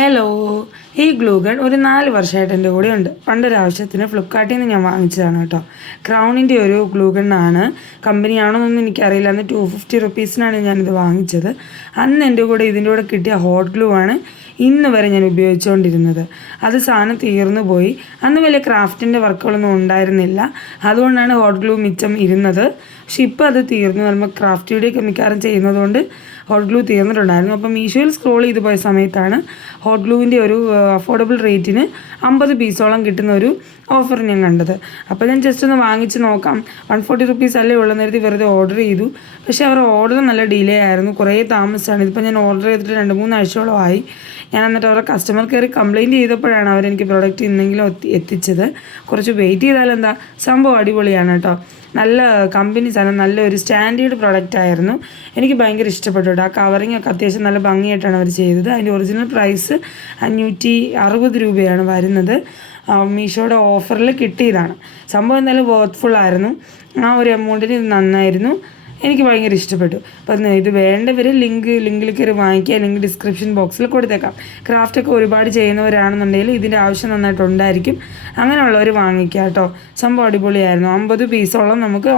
Hello, ഈ glue gun ഒരു 4 വർഷമായിട്ട് എൻ്റെ കൂടെ ഉണ്ട്. പണ്ടൊരാവശ്യത്തിന് ഫ്ലിപ്കാർട്ടിൽ നിന്ന് ഞാൻ വാങ്ങിച്ചതാണ് കേട്ടോ. ക്രൗണിൻ്റെ ഒരു ഗ്ലൂ ഗണ്ണാണ്. കമ്പനിയാണോന്നൊന്നും എനിക്കറിയില്ല. അന്ന് 250 റുപ്പീസിനാണ് ഞാനിത് വാങ്ങിച്ചത്. അന്ന് എൻ്റെ കൂടെ ഇതിൻ്റെ കൂടെ കിട്ടിയ ഹോട്ട് ഗ്ലൂ ആണ് ഇന്ന് വരെ ഞാൻ ഉപയോഗിച്ചുകൊണ്ടിരുന്നത്. അത് സാധനം തീർന്നു പോയി. അന്ന് വലിയ ക്രാഫ്റ്റിൻ്റെ വർക്കുകളൊന്നും ഉണ്ടായിരുന്നില്ല. അതുകൊണ്ടാണ് ഹോട്ട് ഗ്ലൂ മിച്ചം ഇരുന്നത്. പക്ഷെ ഇപ്പോൾ അത് തീർന്നു. നമ്മൾ ക്രാഫ്റ്റ് വീഡിയോ ഒക്കെ മിക്കവാറും ചെയ്യുന്നതുകൊണ്ട് ഹോട്ട് ഗ്ലൂ തീർന്നിട്ടുണ്ടായിരുന്നു. അപ്പം മീഷോയിൽ സ്ക്രോൾ ചെയ്ത് പോയ സമയത്താണ് ഹോട്ട് ഗ്ലൂവിൻ്റെ ഒരു അഫോർഡബിൾ റേറ്റിന് 50 പീസോളം കിട്ടുന്ന ഒരു ഓഫർ ഞാൻ കണ്ടത്. അപ്പോൾ ഞാൻ ജസ്റ്റ് ഒന്ന് വാങ്ങിച്ച് നോക്കാം, 140 റുപ്പീസ് അല്ലേ ഉള്ളതെന്ന് കരുതി വെറുതെ ഓർഡർ ചെയ്തു. പക്ഷേ അവരുടെ ഓർഡർ നല്ല ഡിലേ ആയിരുന്നു, കുറേ താമസിച്ചാണ്. ഇതിപ്പോൾ ഞാൻ ഓർഡർ ചെയ്തിട്ട് 2-3 ആഴ്ചയോളമായി. ഞാൻ എന്നിട്ട് അവരുടെ കസ്റ്റമർ കെയർ കംപ്ലയിൻറ്റ് ചെയ്തപ്പോഴാണ് അവരെനിക്ക് പ്രോഡക്റ്റ് ഇന്നെങ്കിലും എത്തിച്ചത്. കുറച്ച് വെയിറ്റ് ചെയ്താൽ എന്താ, സംഭവം അടിപൊളിയാണ് കേട്ടോ. നല്ല കമ്പനി സാധനം, നല്ലൊരു സ്റ്റാൻഡേർഡ് പ്രൊഡക്റ്റ് ആയിരുന്നു. എനിക്ക് ഭയങ്കര ഇഷ്ടപ്പെട്ടു കേട്ടോ. ആ കവറിങ് ഒക്കെ അത്യാവശ്യം നല്ല ഭംഗിയായിട്ടാണ് അവർ ചെയ്തത്. അതിൻ്റെ ഒറിജിനൽ പ്രൈസ് 560 രൂപയാണ് വരുന്നത്. മീഷോയുടെ ഓഫറിൽ കിട്ടിയതാണ്. സംഭവം എന്തായാലും വർത്ത്ഫുൾ ആയിരുന്നു. ആ ഒരു എമൗണ്ടിന് ഇത് നന്നായിരുന്നു. എനിക്ക് ഭയങ്കര ഇഷ്ടപ്പെട്ടു. അപ്പം ഇത് വേണ്ടവർ ലിങ്കിൽ കയറി വാങ്ങിക്കുക. ലിങ്ക് ഡിസ്ക്രിപ്ഷൻ ബോക്സിൽ കൊടുത്തേക്കാം. ക്രാഫ്റ്റൊക്കെ ഒരുപാട് ചെയ്യുന്നവരാണെന്നുണ്ടെങ്കിൽ ഇതിൻ്റെ ആവശ്യം നന്നായിട്ടുണ്ടായിരിക്കും. അങ്ങനെയുള്ളവർ വാങ്ങിക്കുക കേട്ടോ. സംഭവം അടിപൊളിയായിരുന്നു. 50 പീസോളം നമുക്ക്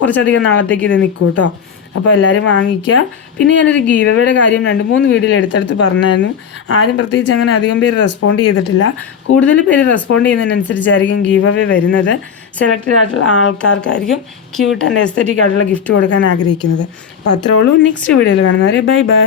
കുറച്ചധികം നാളത്തേക്ക് ഇത് നിൽക്കും കേട്ടോ. അപ്പോൾ എല്ലാവരും വാങ്ങിക്കുക. പിന്നെ ഞാനൊരു ഗീവ് അവേയുടെ കാര്യം 2-3 വീഡിയോയിൽ എടുത്തെടുത്ത് പറഞ്ഞായിരുന്നു. ആരും പ്രത്യേകിച്ച് അങ്ങനെ അധികം പേര് റെസ്പോണ്ട് ചെയ്തിട്ടില്ല. കൂടുതൽ പേര് റെസ്പോണ്ട് ചെയ്യുന്നതിനനുസരിച്ചായിരിക്കും ഗീവ് അവേ വരുന്നത്. സെലക്റ്റഡ് ആയിട്ടുള്ള ആൾക്കാർക്കായിരിക്കും ക്യൂട്ട് ആൻഡ് എസ്തറ്റിക് ആയിട്ടുള്ള ഗിഫ്റ്റ് കൊടുക്കാൻ ആഗ്രഹിക്കുന്നത്. അപ്പോൾ അത്രേ ഉള്ളൂ. നെക്സ്റ്റ് വീഡിയോയിൽ കാണുന്നവരെ ബൈ ബൈ.